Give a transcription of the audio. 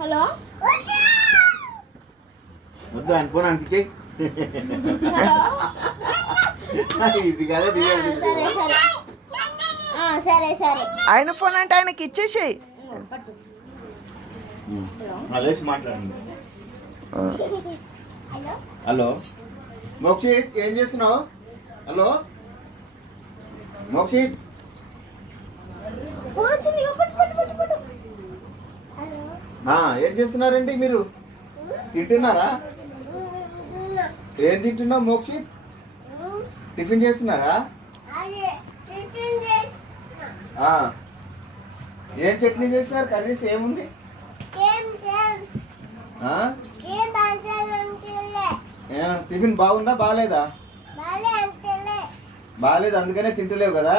Hello వద్దు అని phone అనిపించే ఇది కదా సరే సరే సరే సరే. ఆయన ఫోన్ అంటే ఆయనకి ఇచ్చేసేయి. అలేసి మాట్లాడండి. హలో మోక్షిత్ ఏం చేస్తున్నావు? హలో మోక్షిత్ ఏం చేస్తున్నారండి మీరు? తింటున్నారా? ఏం తింటున్నావు మోక్షిత్? టిఫిన్ చేస్తున్నారా? ఏం చట్నీ చేసినారు? కర్రీస్ ఏముంది? టిఫిన్ బాగుందా బాగాలేదా? బాగాలేదు అందుకనే తింటలేవు కదా.